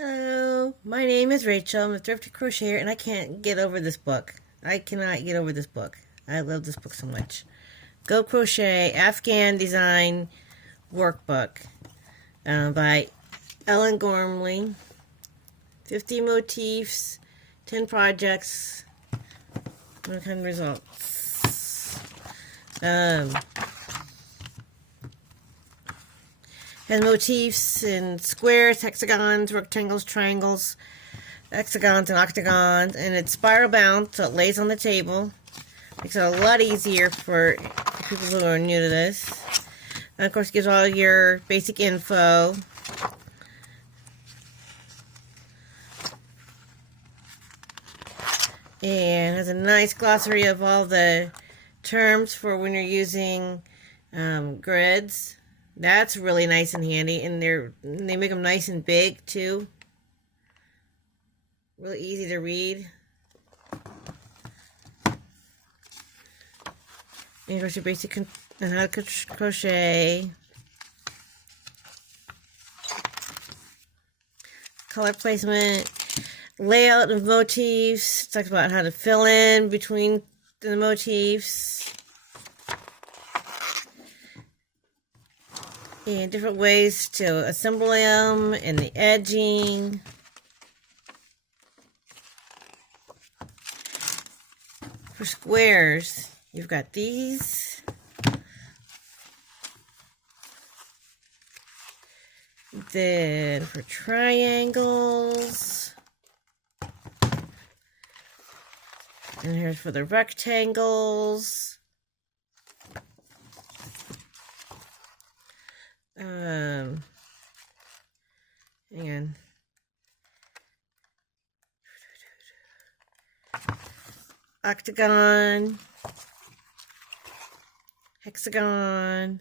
Hello, my name is Rachel. I'm a thrifty crocheter, and I can't get over this book. I cannot get over this book. I love this book so much. Go Crochet Afghan Design Workbook by Ellen Gormley. 50 motifs, 10 projects, 100 results. Has motifs in squares, hexagons, rectangles, triangles, hexagons, and octagons, and it's spiral bound, so it lays on the table. Makes it a lot easier for people who are new to this. And of course, it gives all your basic info. And has a nice glossary of all the terms for when you're using grids. That's really nice and handy, and they make them nice and big too. Really easy to read. And of course, your basic on how to crochet, color placement, layout of motifs. Talks about how to fill in between the motifs. And different ways to assemble them, and the edging. For squares, you've got these. Then for triangles. And here's for the rectangles. Hang on. Octagon, hexagon,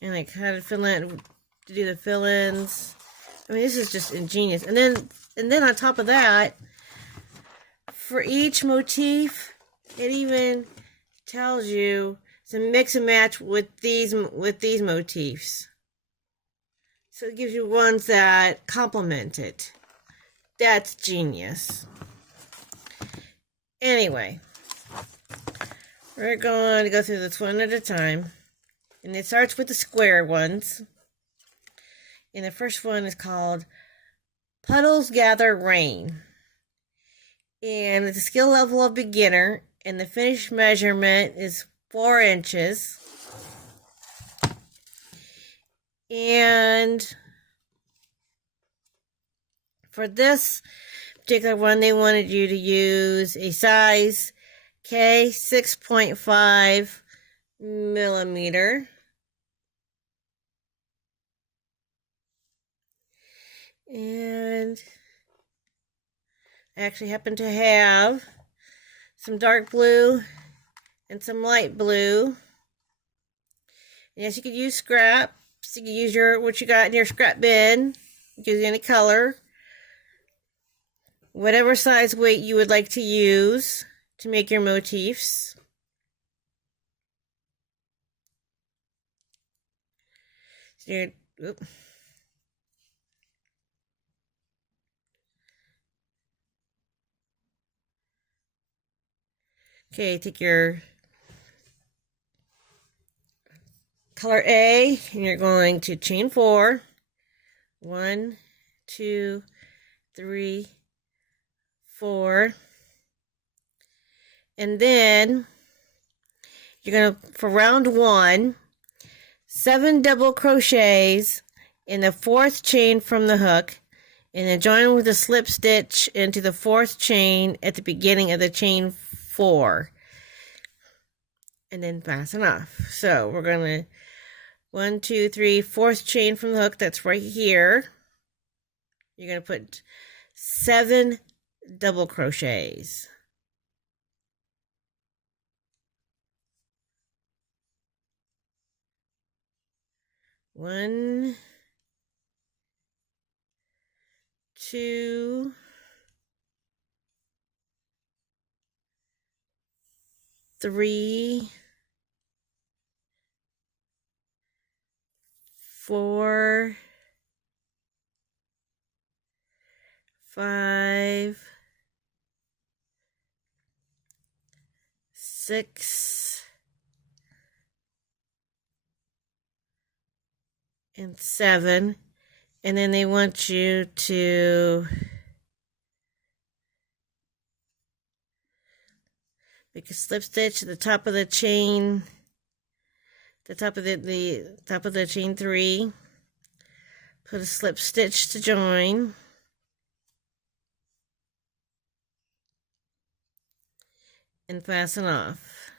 and like how to fill in, to do the fill-ins. I mean, this is just ingenious. And then on top of that, for each motif, it even tells you to mix and match with these motifs. So it gives you ones that complement it. That's genius. Anyway, we're going to go through this one at a time. And it starts with the square ones. And the first one is called Puddles Gather Rain. And it's a skill level of beginner. And the finished measurement is 4 inches. And for this particular one, they wanted you to use a size K 6.5 millimeter. And I actually happen to have some dark blue and some light blue. And yes, you could use scraps. You can use what you got in your scrap bin. Use any color. Whatever size weight you would like to use to make your motifs. So okay, take your color A, and you're going to chain 4. 1, 2, 3, 4. And then you're going to, for round 1, 7 double crochets in the 4th chain from the hook, and then join with a slip stitch into the 4th chain at the beginning of the chain 4. And then fasten off. So we're going to 1, 2, 3, 4th chain from the hook, that's right here. You're going to put 7 double crochets. One, 2, 3, 4, 5, 6, and 7. And then they want you to make a slip stitch at the top of the chain, the top of the top of the chain 3. Put a slip stitch to join. And fasten off.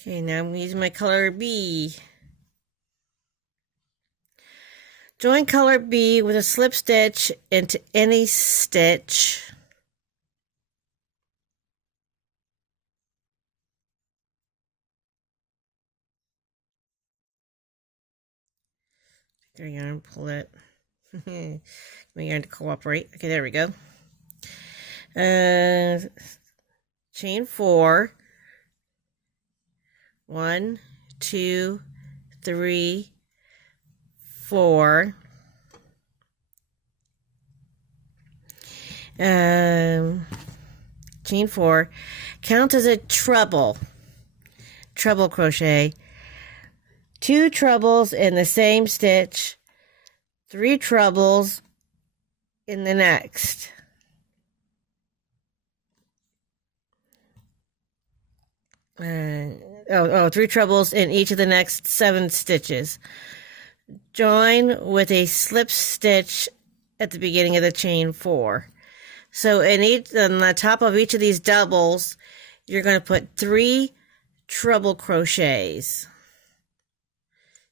Okay, now I'm using my color B. Join color B with a slip stitch into any stitch. There you go, pull it. My yarn to cooperate. Okay, there we go. Chain 4. 1, 2, 3, 4. Chain 4. Count as a treble crochet. 2 trebles in the same stitch, 3 trebles in the next. Three trebles in each of the next 7 stitches. Join with a slip stitch at the beginning of the chain 4. So on the top of each of these doubles, you're going to put 3 treble crochets.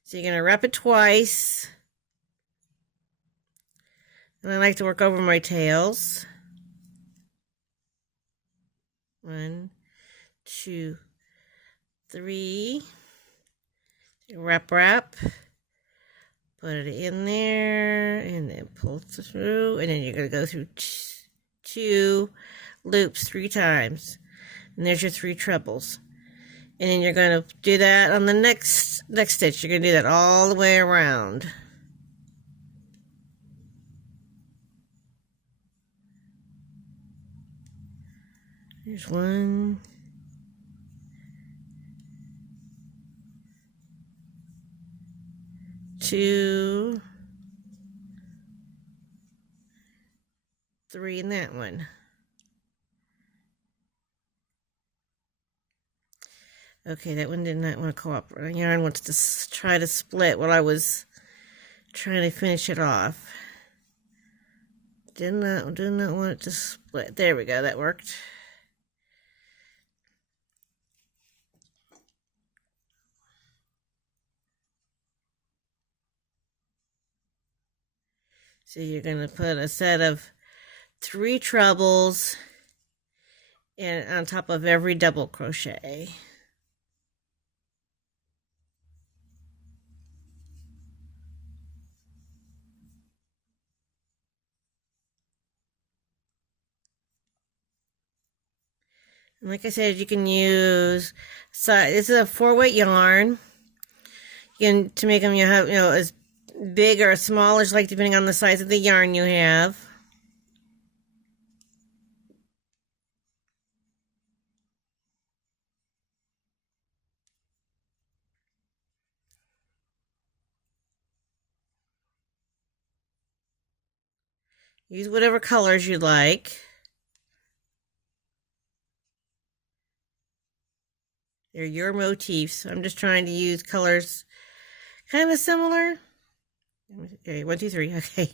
So you're going to wrap it twice. And I like to work over my tails. 1, 2, 3. Wrap, put it in there, and then pull through, and then you're going to go through 2 loops 3 times. And there's your 3 trebles. And then you're going to do that on the next stitch. You're going to do that all the way around. Here's 1. 2, 3 in that one. Okay, that one did not want to cooperate. Yarn wants to try to split while I was trying to finish it off. Did not want it to split. There we go, that worked. So you're going to put a set of 3 trebles on top of every double crochet. And like I said, you can use, this is a 4-weight yarn. You can, to make them, you have, as big or small as you like, depending on the size of the yarn you have. Use whatever colors you like. They're your motifs. I'm just trying to use colors kind of similar. Okay, 1, 2, 3. Okay.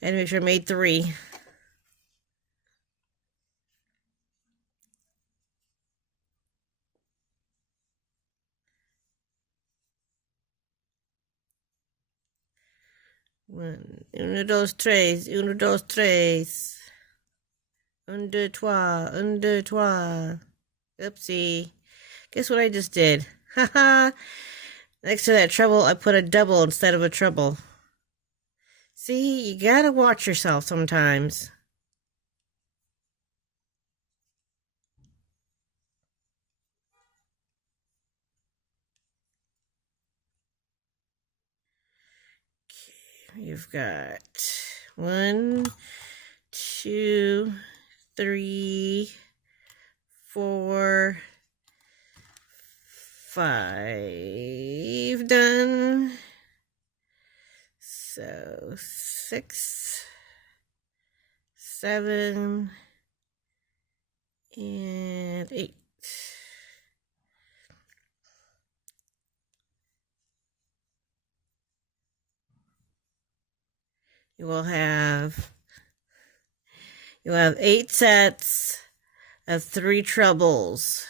And make sure I made 3. Uno, dos, tres. Uno, dos, tres. Un, deux, trois. Un, deux, trois. Oopsie. Guess what I just did? Haha. Next to that treble, I put a double instead of a treble. See, you gotta watch yourself sometimes. you've got 1, 2, 3, 4, 5 done. So 6, 7, and 8. You'll have 8 sets of 3 trebles.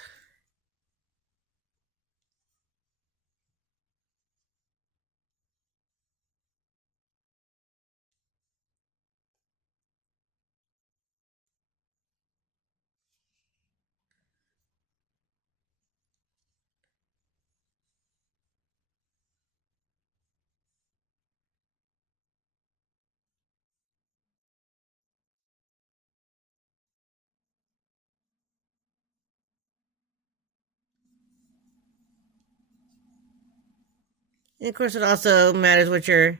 And of course, it also matters what your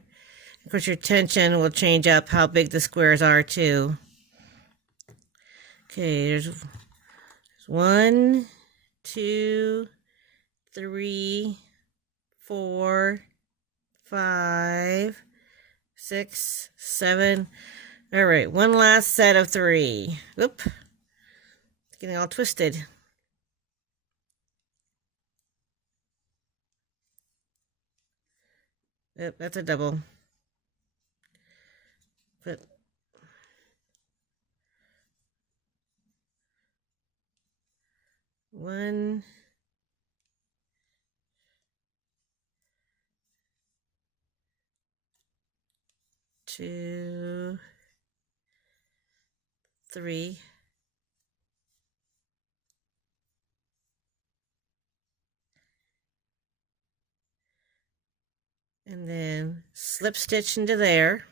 tension will change up how big the squares are too. Okay, there's 1, 2, 3, 4, 5, 6, 7. All right, one last set of 3. Oop, it's getting all twisted. Yep, that's a double. But 1, 2, 3. And then slip stitch into there.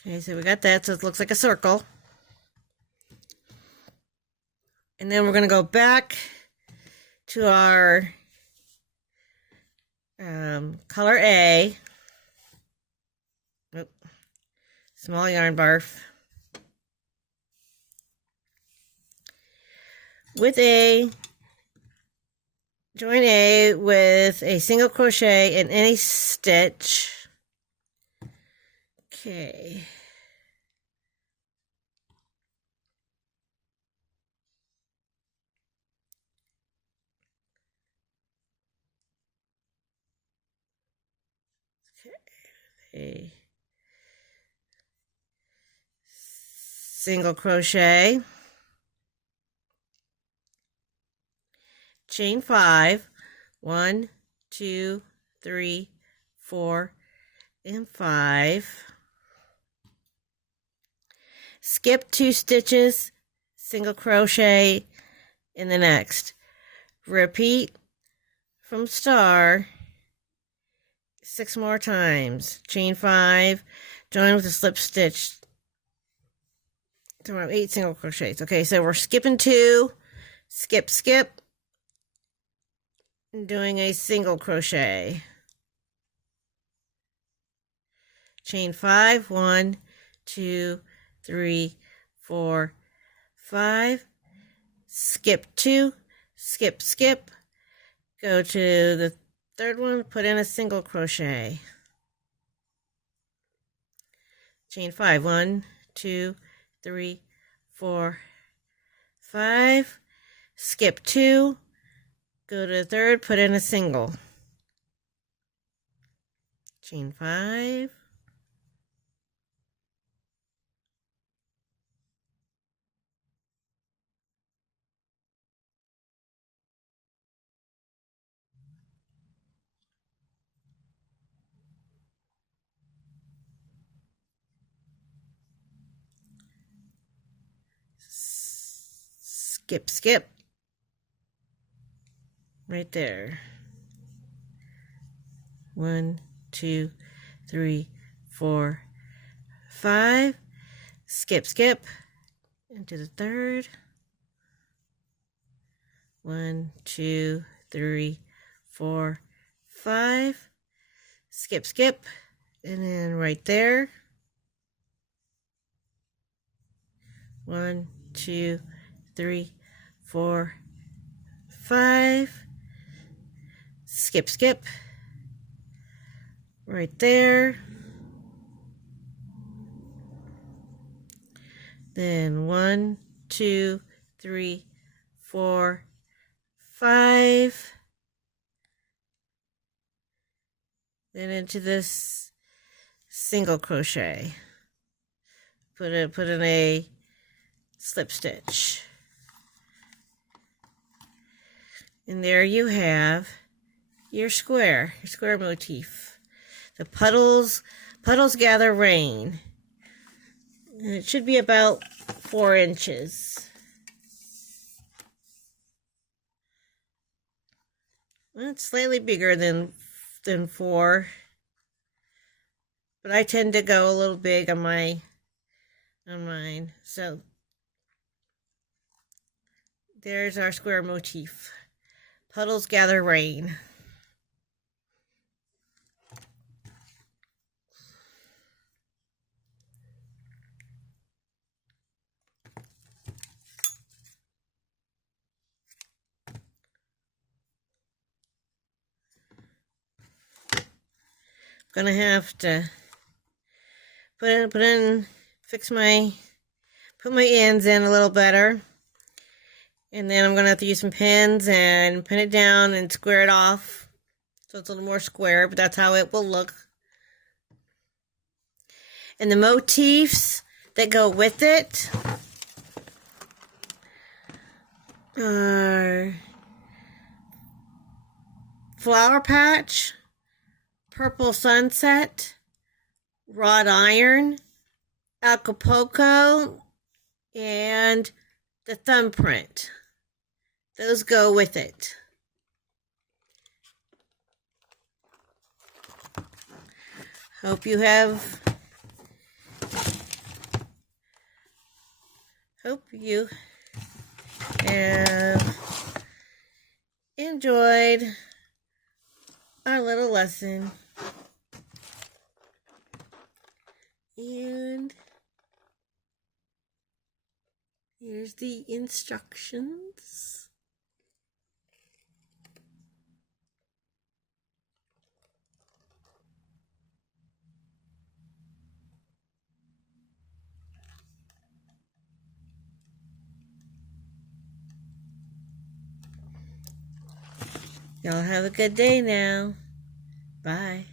Okay, so we got that, so it looks like a circle. And then we're going to go back to our color A. Oh, small yarn barf. With a join A with a single crochet in any stitch. Okay. A single crochet, chain 5, 1, 2, 3, 4, and 5. Skip 2 stitches, single crochet in the next. Repeat from star 6 more times. Chain 5, join with a slip stitch. So we have 8 single crochets. Okay, so we're skipping 2, skip, skip, and doing a single crochet. Chain 5, 1, 2, 3, 4, 5. Skip 2, skip, skip. Go to the third one, put in a single crochet. Chain 5, 1, 2, 3, 4, 5. Skip 2, go to the third, put in a single. Chain 5. Skip, skip. Right there. 1, 2, 3, 4, 5. Skip, skip. Into the third. 1, 2, 3, 4, 5. Skip, skip, and then right there. 1, 2, 3, 4, 5. Skip, skip, right there. Then 1, 2, 3, 4, 5. Then into this single crochet. Put in a slip stitch. And there you have your square motif. The puddles gather rain. And it should be about 4 inches. Well, it's slightly bigger than 4. But I tend to go a little big on mine. So there's our square motif. Puddles gather rain. Gonna have to put my ends in a little better, and then I'm gonna have to use some pins and pin it down and square it off so it's a little more square, but that's how it will look. And the motifs that go with it are flower patch, purple sunset, wrought iron, Acapulco, and the thumbprint. Those go with it. Hope you have enjoyed our little lesson. And here's the instructions. Y'all have a good day now. Bye.